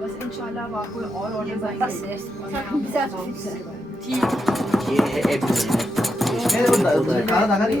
बस इंशाल्लाह अब आपको और ऑर्डर्स आएंगे ठीक ये है एक काला धागा नहीं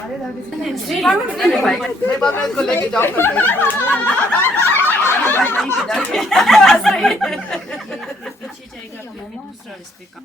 अरे धागे से मैं बाद में इसको लेके जाऊंगा पीछे जाएगा फिर मैं दूसरा इस पे काम